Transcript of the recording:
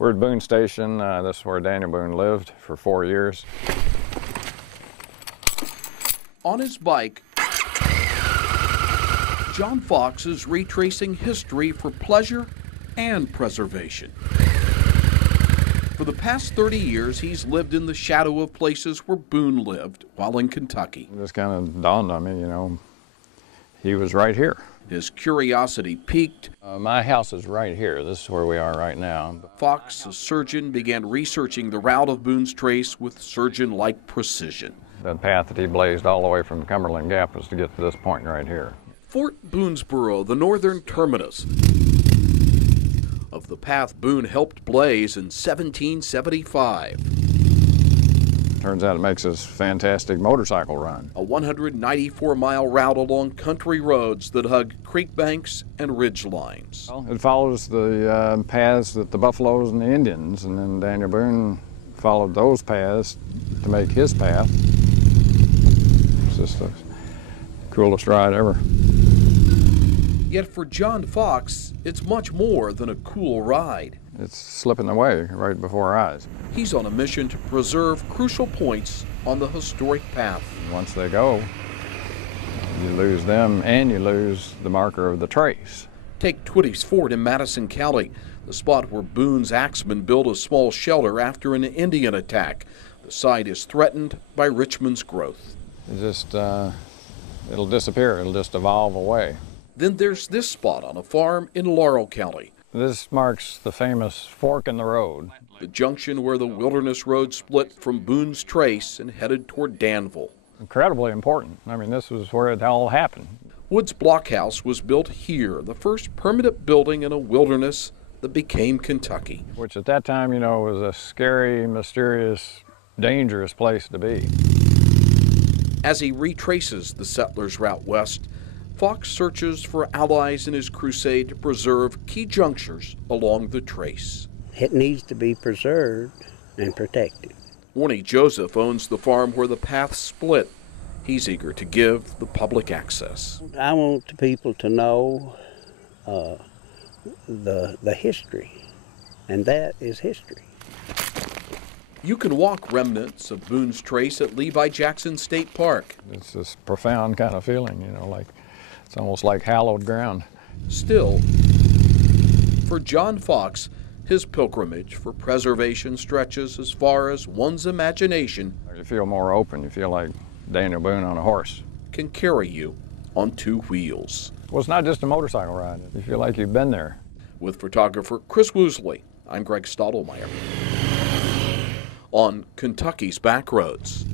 We're at Boone Station. This is where Daniel Boone lived for 4 years. On his bike, John Fox is retracing history for pleasure and preservation. For the past 30 years, he's lived in the shadow of places where Boone lived while in Kentucky. It just kind of dawned on me, you know, he was right here. His curiosity piqued. My house is right here. This is where we are right now. Fox, a surgeon, began researching the route of Boone's trace with surgeon-like precision. The path that he blazed all the way from Cumberland Gap was to get to this point right here. Fort Boonesboro, the northern terminus of the path Boone helped blaze in 1775. Turns out it makes this fantastic motorcycle run. A 194-mile route along country roads that hug creek banks and ridge lines. Well, it follows the paths that the buffaloes and the Indians, and then Daniel Boone followed those paths to make his path. It's just the coolest ride ever. Yet for John Fox, it's much more than a cool ride. It's slipping away right before our eyes. He's on a mission to preserve crucial points on the historic path. Once they go, you lose them and you lose the marker of the trace. Take Twitty's Fort in Madison County, the spot where Boone's axemen built a small shelter after an Indian attack. The site is threatened by Richmond's growth. It just, it'll disappear. It'll just evolve away. Then there's this spot on a farm in Laurel County. This marks the famous fork in the road. The junction where the Wilderness Road split from Boone's Trace and headed toward Danville. Incredibly important. I mean, this was where it all happened. Wood's Blockhouse was built here, the first permanent building in a wilderness that became Kentucky. Which at that time, you know, was a scary, mysterious, dangerous place to be. As he retraces the settlers' route west, Fox searches for allies in his crusade to preserve key junctures along the trace. It needs to be preserved and protected. Warnie Joseph owns the farm where the paths split. He's eager to give the public access. I want the people to know the history, and that is history. You can walk remnants of Boone's Trace at Levi Jackson State Park. It's this profound kind of feeling, you know, like it's almost like hallowed ground. Still, for John Fox, his pilgrimage for preservation stretches as far as one's imagination. You feel more open. You feel like Daniel Boone on a horse. Can carry you on two wheels. Well, it's not just a motorcycle ride. You feel like you've been there. With photographer Chris Woosley, I'm Greg Stottlemyre. On Kentucky's Backroads.